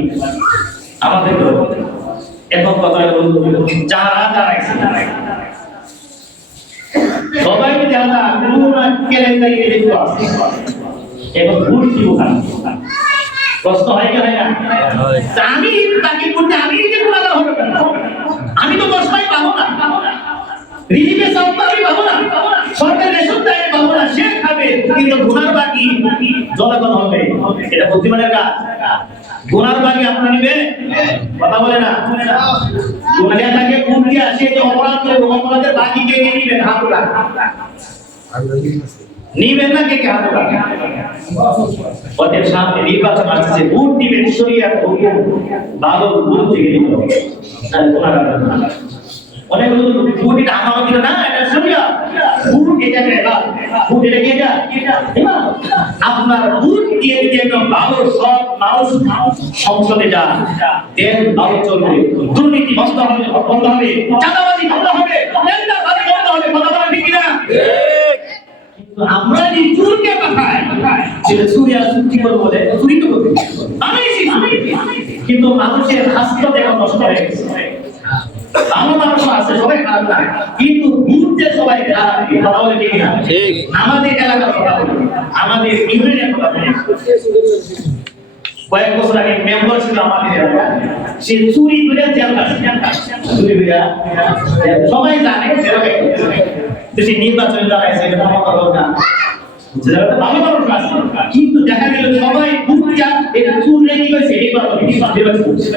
আমাদের করতে হবে। এখন কথা হলো যারা সবাই যদি আমরা পুরো কেলেঙ্কারি দেখতে আসি এবং ভোট দিব কাকে, প্রশ্ন হয় কি হয় না? আমি তাকে বলতে আমি নিজে গুনাহগার হব কেন? আমি তো 10 পাই পাবো না, রিলিফে সাউন্ড আমি পাবো না, সরকার রেশন দেয় পাবো না, সে খাবে, কিন্তু গুনার বাকি জনগণ হবে। এটা বুদ্ধিমানের কাজ। গুনার বাকি আপনারা নেবেন? কথা বলে না। গুনাহে তাকে ভোট দিয়ে আসে যে অপরাধ করে, অপরাধের বাকি কে কে নেবেন? হাত উঠান। নিবেন না কে কে? হাত উঠান। ওদের সামনে নির্বাচন আসছে, ভোট দিবেন শরীয়ত হুকুম ভালো ভোট থেকে দিতে হবে। তাহলে গুনাহগার না। অনেক লোক ভোট এটা আমার দিল না, এটা শরীয়ত। ভোট এটা না, ভোট এটা কি এটা? আপনার ভোট দিয়ে যদি একদম ভালো সব মানুষ সংসদে যান, দেশ ভালো চলবে, দুর্নীতি বন্ধ হবে, চাঁদাবাজি বন্ধ হবে, টেন্ডারবাজি বন্ধ হবে। কথা বলেন ঠিক কিনা? আমরা যে চুরকে পাঠাই, সেটা চুরি আর চুরি করে বলে চুরি তো করবে। আমি কিন্তু মানুষের হাস্য দেখা নষ্ট হয়ে গেছে। ভালো মানুষ আছে, সবাই খারাপ না, কিন্তু ঘুরতে সবাই খারাপ। কথা বলে ঠিক না? আমাদের এলাকার কথা বলি, আমাদের ইউনিয়নের কথা বলি। কয়েক বছর আগে মেম্বার ছিল আমাদের এলাকায়, সে চুরি করে জেল গেছে। চুরি করে সবাই জানে সে নির্বাচনে দাঁড়াইছে, এটা আমার কথা না। ভালো মানুষ আছে, কিন্তু দেখা গেল সবাই ঘুরতে এটা চুর রেডি হয়েছে নির্বাচন করছে।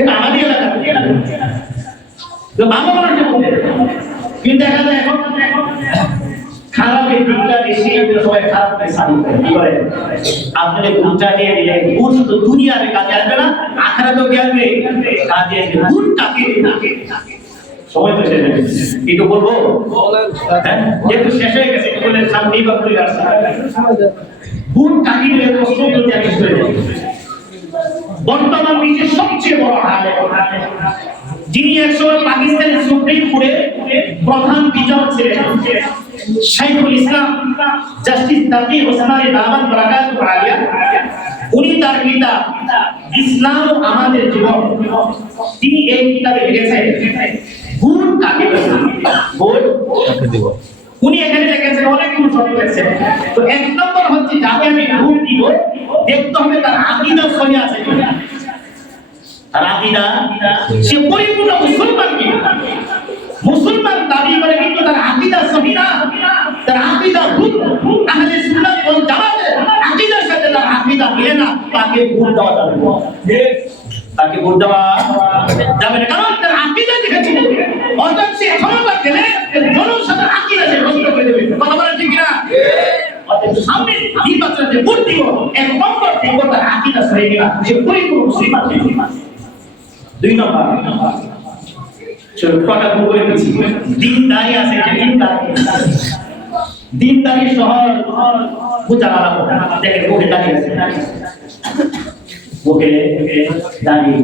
এটা আমাদের এলাকা ভালো মানুষের মধ্যে, কিন্তু দেখা যায় এখন খারাপের দিকটা বেশি, সবাই খারাপ কি করে আপনাদের গুণটা দিয়ে দিলে গুণ শুধু দুনিয়ার কাজে আসবে না, আখিরাতেও কি আসবে কাজে আসবে। গুণ কাকে সময় তো শেষ হয়ে গেছে, একটু বলবো যেহেতু শেষ হয়ে গেছে বলে সামনেই বা করে আসছে। গুণ কাকে নিয়ে প্রশ্ন করতে আমি শুরু করি। বর্তমান বিশ্বের সবচেয়ে বড় আলেম, যিনি একসময় পাকিস্তানের সুপ্রিম কোর্টের প্রধান বিচারক ছিলেন, শাইখুল ইসলাম জাস্টিস তাকি ওসমানী দামান বারাকাতুহু আলিয়া, উনি তার কিতাব ইসলাম ও আমাদের জীবন, তিনি এই কিতাবে লিখেছেন গুণ কাকে বলে। গুণ কাকে দিব, উনি এখানে লিখেছেন অনেকগুলো শর্ত লিখেছেন। তো এক নম্বর হচ্ছে যাকে আমি গুণ দিব দেখতে হবে তার আকীদা সহি আছে কিনা। তার আকীদা, সে পরিপূর্ণ মুসলমান কিনা। মুসলমান দাবি করে কিন্তু তার আকীদা সহি না, তার আকীদা ভুল, আহলে সুন্নাত ওয়াল জামাতের আকীদার সাথে তার আকীদা মিলে না, তাকে ভোট দেওয়া যাবে না। তাকে ভোট দেওয়া যাবে না, কারণ তার আকীদা যেহেতু অর্থাৎ সে ক্ষমতা গেলে জনসাধারণ আকীদা সে নষ্ট করে দেবে। কথা বলেন ঠিক কিনা? সামনে নির্বাচনে ভোট দিব, এক নম্বর দেখব তার আকীদা সহি কিনা, সে পরিপূর্ণ মুসলমান কিনা। দুই নম্বর কথা বলে দিচ্ছি, দিনদারি আছে, দিনদারি শহর বুঝালা দেখে ওকে দাঁড়িয়ে আছে, ওকে দাঁড়িয়ে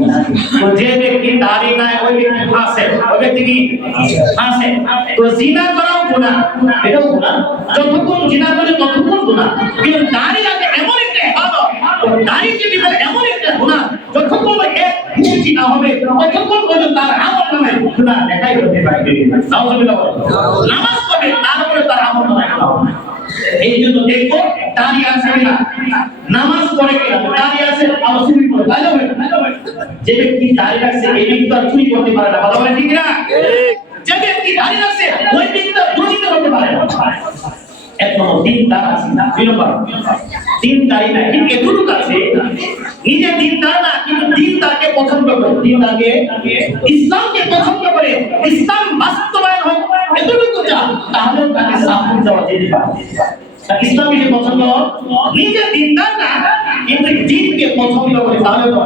তো যে ব্যক্তি দাঁড়িয়ে নাই ওই ব্যক্তি ফাঁসে, ওই ব্যক্তি কি ফাঁসে। তো জিনা করাও গুনাহ, এটাও গুনাহ, যতক্ষণ জিনা করে ততক্ষণ গুনাহ। কিন্তু দাঁড়িয়ে আছে এমন একটা ইবাদত, দাঁড়িয়ে যদি বলে এমন একটা গুনাহ, যতক্ষণ এক মুক্তি না হবে ততক্ষণ পর্যন্ত তার আমল নামে গুনাহ লেখাই হতে পারে। নাউজুবিল্লাহ, নামাজ পড়ে তারপরে তার আমল নামে গুনাহ। এই জন্য দেখবো দাঁড়িয়ে আছে কিনা, নামাজ পড়ে কিনা, দাঁড়িয়ে আছে আবার চুরি করে তাই যাবে। যে ব্যক্তি দাঁড়িয়ে রাখছে এই ব্যক্তি আর চুরি করতে পারে না। কথা বলে ঠিক না? যে ব্যক্তি দাঁড়িয়ে রাখছে ওই ব্যক্তি আর দুর্নীতি করতে পারে না। এক নম্বর দিনদার আছে না, দুই নম্বর দিনদারি না, কিন্তু এতটুকু আছে নিজে দিনদার না, কিন্তু দিনদারকে পছন্দ করে, দিনদারকে ইসলামকে পছন্দ করে, ইসলাম বাস্তবায়ন হয় এতটুকু যা, তাহলে তাকে সাপোর্ট দেওয়া যেতে পারে। ইসলামকে পছন্দ, নিজে দিনদার না কিন্তু দিনকে পছন্দ করে, তাহলে তো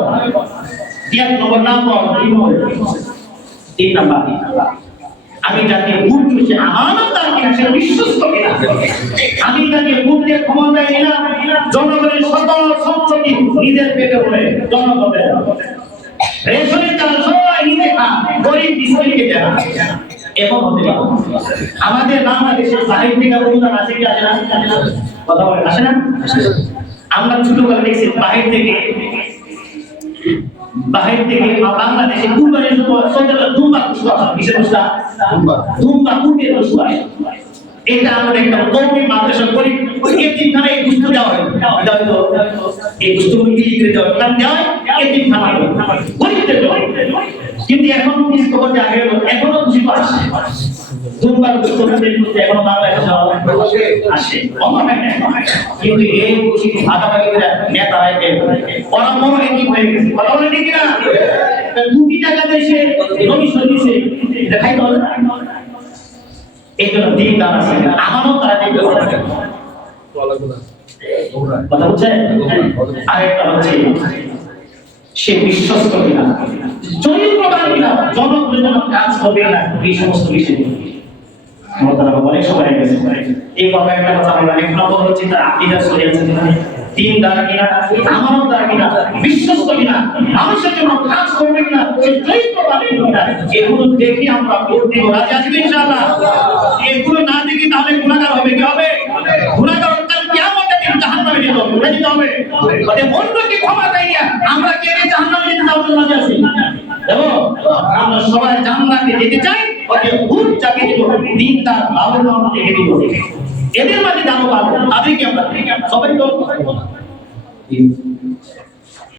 এক নম্বর নাম তিন নম্বর আমি যাকে ভোট দিয়েছি আমানতদার কিনা, সে বিশ্বস্ত কিনা। আমি যাকে ভোট দিয়ে ক্ষমতায় নিলাম, জনগণের সকল সম্পত্তি নিজের পেটে ভরে জনগণের রেশনের চাল সবাই নিজে খা, গরিব মিসকিনকে দেয়া, এমন হতে পারে। আমাদের বাংলাদেশের বাহির থেকে অনুদান আসে কি আসে না? কথা বলে আসে না? আমরা ছোটবেলা দেখছি বাহির থেকে বাংলাদেশে কুরবানির সময় দুম্বা পশু আসে, বিশেষ দুম্বা কুরবানির পশু আসে। এটা আমাদের একটা কওমি মাদ্রাসা করি, এতিমখানা এই বস্তু দেওয়া হয়, এটা হলো এই বস্তুগুলো বিক্রি করে দেওয়া হয়, কারণ দেওয়া হয় এতিমখানা গরিবদের জন্য। কিন্তু এখন কিছু খবর যে আগে এখনো খুশি আসে, দুম্বার এখনো বাংলাদেশে আসে, কিন্তু এই খুশি ভাগাভাগি করে নেতারা ওরা মনে এতিম হয়ে গেছে। কথা বলে ঠিক না? 2 টাকা দেশে রবি সর্ভিসে এটা খাইতে হবে না। এই জন্য দিনদার আছে, আমানত তারা দেখবে কথা হচ্ছে। আরেকটা হচ্ছে সে বিশ্বস্ত কিনা, চরিত্রবান কিনা, জনগণের জন্য কাজ করবে না, এই সমস্ত বিষয় অনেক সময় গেছে। এই কথা একটা কথা বলবো, এক নম্বর হচ্ছে তার আকীদা সহি আছে কিনা, দিনদার কিনা, আমানতদার কিনা, বিশ্বস্ত কিনা, মানুষের জন্য কাজ করবে কিনা, চরিত্রবান কিনা, এগুলো দেখে আমরা ভোট দিব। রাজি আছি ইনশাআল্লাহ? এগুলো না দেখি তাহলে গুনাহগার হবে, কি হবে? গুনাহগার কাল কিয়ামতের দিন জাহান্নামে যেতে হবে। ওদের মনটাকে ক্ষমা চাইয়া আমরা কে জাহান্নামে যেতে যাওয়ার জন্য রাজি আছি? দেখো আমরা সবাই জান্নাতে যেতে চাই, ওকে ভূত চাপিয়ে দিব, দিন তার বাবুর নাম রেখে দিব। এদের মাঝে জানো পাবো তাদেরকে আমরা সবাই তো